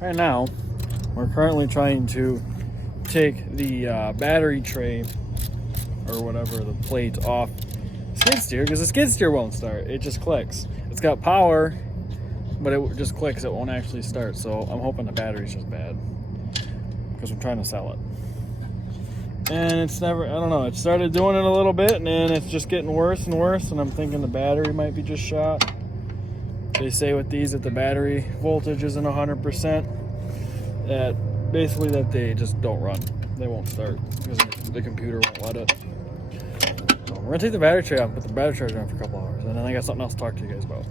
Right now, we're currently trying to take the battery tray or whatever, the plate off skid steer, because the skid steer won't start. It just clicks. It's got power, but it just clicks. It won't actually start. So I'm hoping the battery's just bad, because I'm trying to sell it. And it's never, I don't know, it started doing it a little bit, and then it's just getting worse and worse, and I'm thinking the battery might be just shot. They say with these that the battery voltage isn't 100%, that basically that they just don't run. They won't start because the computer won't let it. So we're gonna take the battery tray off, put the battery charger on for a couple hours, and then I got something else to talk to you guys about.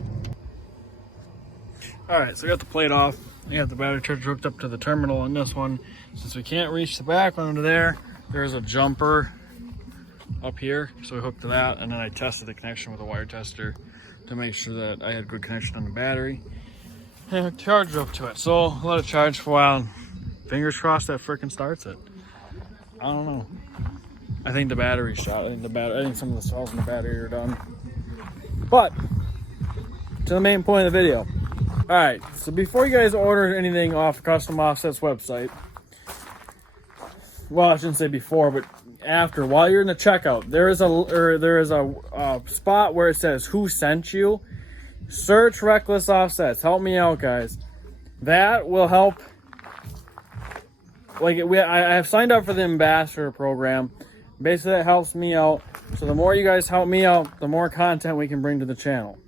Alright, so I got the plate off. I got the battery charger hooked up to the terminal on this one. Since we can't reach the back one under there, there's a jumper up here, so we hooked to that, and then I tested the connection with a wire tester to make sure that I had good connection on the battery. And I charged up to it, so let it charge for a while. Fingers crossed that frickin' starts it. I don't know. I think the battery's shot. I think some of the cells in the battery are done. But to the main point of the video. All right, so before you guys order anything off Custom Offset's website, well, I shouldn't say before, but after, while you're in the checkout, there is a spot where it says who sent you. Search Reckless Offsets. Help me out, guys. That will help. Like, I have signed up for the ambassador program. Basically, that helps me out. So the more you guys help me out, the more content we can bring to the channel.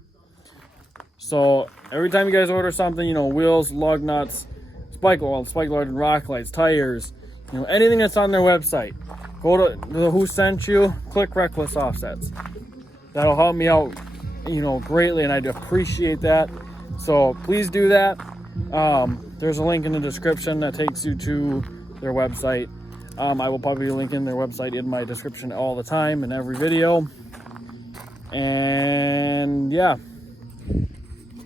So every time you guys order something, you know, wheels, lug nuts, spike lug and rock lights, tires, you know, anything that's on their website, go to the who sent you, click Reckless Offsets. That'll help me out, you know, greatly, and I'd appreciate that. So please do that. There's a link in the description that takes you to their website. I will probably be linking their website in my description all the time in every video. And yeah,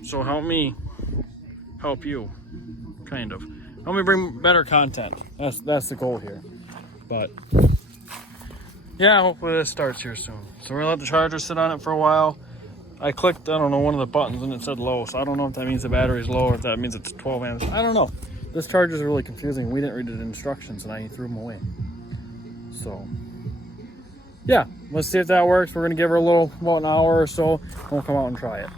so help me help you, kind of. Help me bring better content. That's the goal here. But yeah, hopefully this starts here soon. So we're gonna let the charger sit on it for a while. I clicked, I don't know, one of the buttons and it said low, so I don't know if that means the battery's low or if that means it's 12 amps. I don't know. This charger is really confusing. We didn't read the instructions and I threw them away. So yeah, let's see if that works. We're gonna give her about an hour or so, and we'll come out and try it.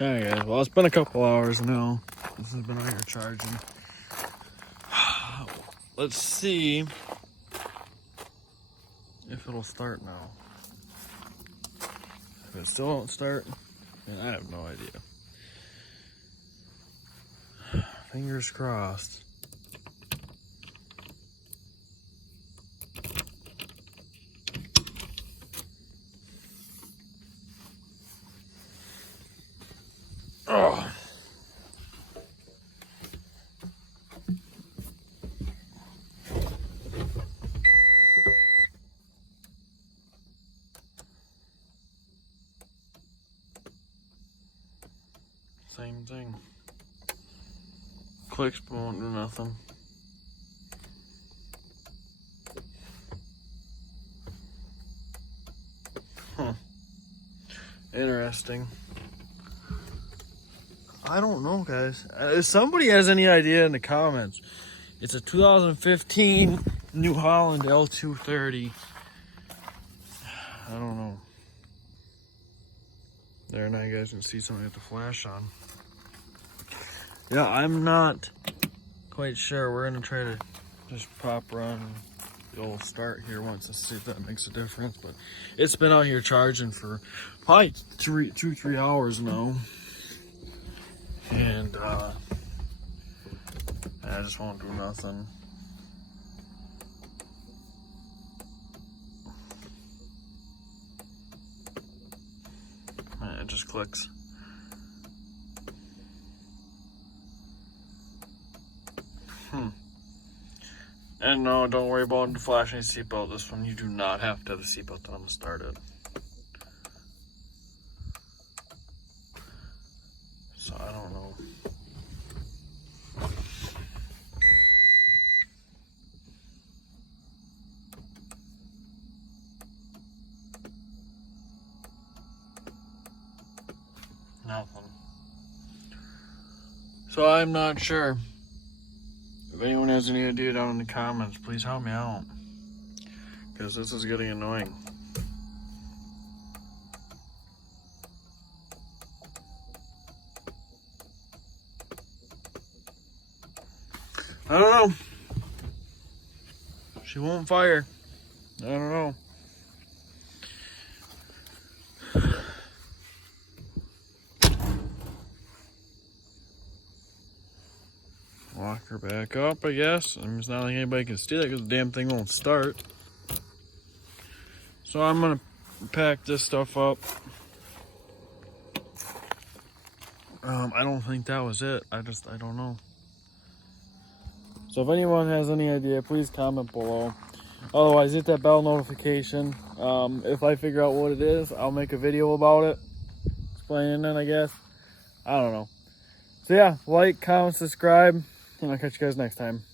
Alright guys, well, it's been a couple hours now. This has been out here charging. Let's see if it'll start now. If it still don't start, then I have no idea. Fingers crossed. Oh. Same thing. Clicks but won't do nothing. Huh. Interesting. I don't know, guys. If somebody has any idea in the comments, it's a 2015 New Holland L230. I don't know. There, now you guys can see something with the flash on. Yeah, I'm not quite sure. We're gonna try to just pop run the old start here once to see if that makes a difference. But it's been out here charging for probably 2-3 hours now. And I just won't do nothing. It just clicks. And no, don't worry about the flashing seatbelt. This one, you do not have to have the seatbelt on to start it. So I don't know. Nothing. So I'm not sure. If anyone has any idea down in the comments, please help me out. Because this is getting annoying. I don't know. She won't fire. I don't know. Lock her back up, I guess. I mean, it's not like anybody can steal it because the damn thing won't start. So I'm gonna pack this stuff up. I don't think that was it. I don't know. So if anyone has any idea, please comment below. Otherwise, hit that bell notification. If I figure out what it is, I'll make a video about it. Explaining it, I guess. I don't know. So yeah, like, comment, subscribe, and I'll catch you guys next time.